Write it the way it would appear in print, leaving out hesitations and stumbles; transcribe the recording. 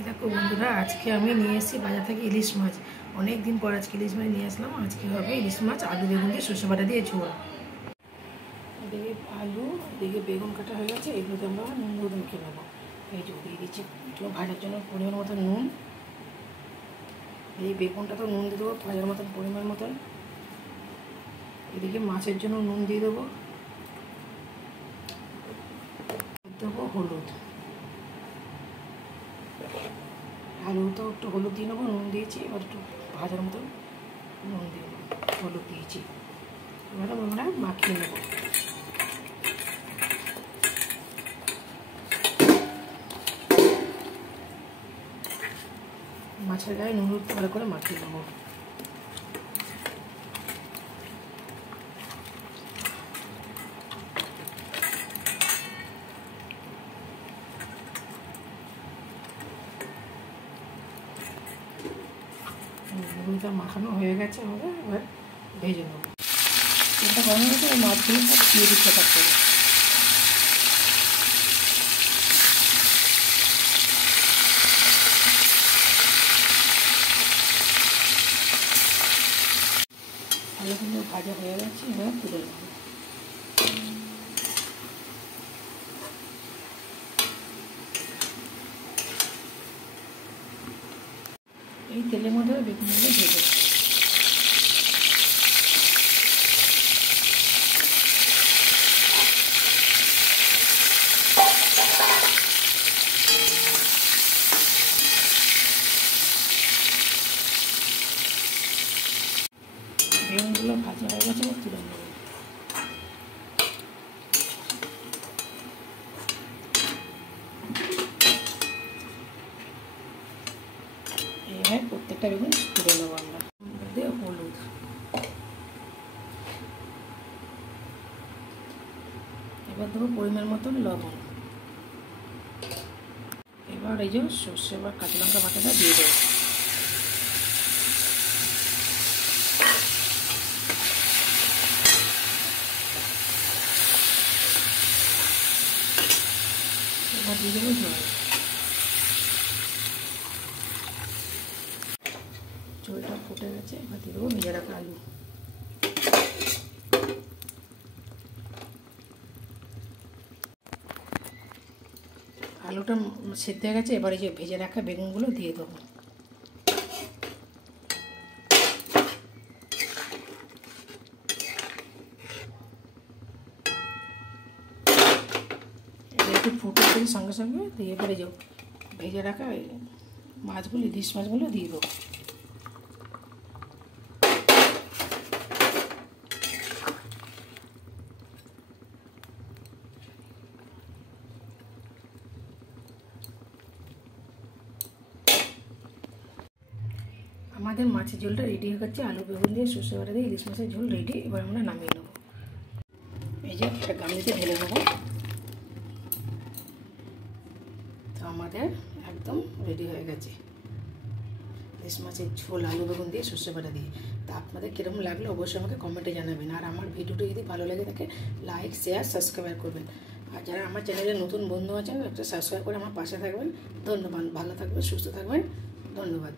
এই দেখো বন্ধুরা, আজকে আমি নিয়ে এসেছি বাজার থেকে ইলিশ মাছ। অনেক দিন পর আজকে ইলিশ মাছ নিয়ে আসলাম। আজকে হবে ইলিশ মাছ আলু বেগুন দিয়ে সর্ষে বাটা দিয়ে ঝোল। এদিকে আলু, এদিকে বেগুন কাটা হয়ে গেছে। এগুলোতে আমরা নুন হলুদ মেখে নেবো। এই যে দিয়ে দিচ্ছি একটু ভাজার জন্য পরিমাণ মতো নুন। এই বেগুনটা তো নুন দিয়ে দেবো ভাজার মতন পরিমাণ মতন। এদিকে মাছের জন্য নুন দিয়ে দেবো, হলুদ। আলুতেও একটু হলুদ দিয়ে নেবো, নুন দিয়েছি। এবার একটু ভাজার মতন নুন দিয়ে নেবো, হলুদ দিয়েছি। এবার আমরা মাখিয়ে নেবো। মাছের গায়ে নুন হলুদ ভালো করে মাখিয়ে নেবো। হলুদটা মাখানো হয়ে গেছে, আমাদের এবার ভেজে নেবো। এটা গরম হয়ে গেছে, মাছগুলো সব দিয়ে দিচ্ছে তার করে। আলুগুলো ভাজা হয়ে গেছে, এবার তুলে নেবো। এই তেলের মধ্যে বেগুনগুলো ভেজে বেগুনগুলো ভাজা হয়ে গেছে, তুলে নেবো। এইভাবে প্রত্যেকটা বেগুন তুলে নেবো আমরা। দিয়ে হলুদ, এবার দেবো পরিমাণ মতন লবণ। এবার এই যে সর্ষে বা কাঁচা লঙ্কা বাটাটা দিয়ে দেবো। এবার দিয়ে দেবো জল। ঝোলটা ফুটে গেছে, এবার দিয়ে দেবো ভেজে রাখা আলু। আলুটা সেদ্ধ হয়ে গেছে, এবার এই যে ভেজে রাখা বেগুনগুলো দিয়ে দেবো। একটু ফুটে দিয়ে সঙ্গে সঙ্গে দিয়ে পরে যাও ভেজে রাখা মাছগুলো, ইলিশ মাছগুলো দিয়ে দেবো। আমাদের মাছের ঝোলটা রেডি হয়ে গেছে। আলু বেগুন দিয়ে সর্ষে বাটা দিয়ে ইলিশ মাছের ঝোল রেডি। এবার আমরা নামিয়ে নেবো। এই যে একটা গামলিতে ঢেলে নেবো। তো আমাদের একদম রেডি হয়ে গেছে ইলিশ মাছের ঝোল আলু বেগুন দিয়ে সর্ষে বাটা দিয়ে। তা আপনাদের কীরকম লাগলো অবশ্যই আমাকে কমেন্টে জানাবেন। আর আমার ভিডিওটি যদি ভালো লাগে থাকে লাইক শেয়ার সাবস্ক্রাইব করবেন। আর যারা আমার চ্যানেলে নতুন বন্ধু আছেন একটা সাবস্ক্রাইব করে আমার পাশে থাকবেন। ধন্যবাদ। ভালো থাকবেন, সুস্থ থাকবেন। ধন্যবাদ।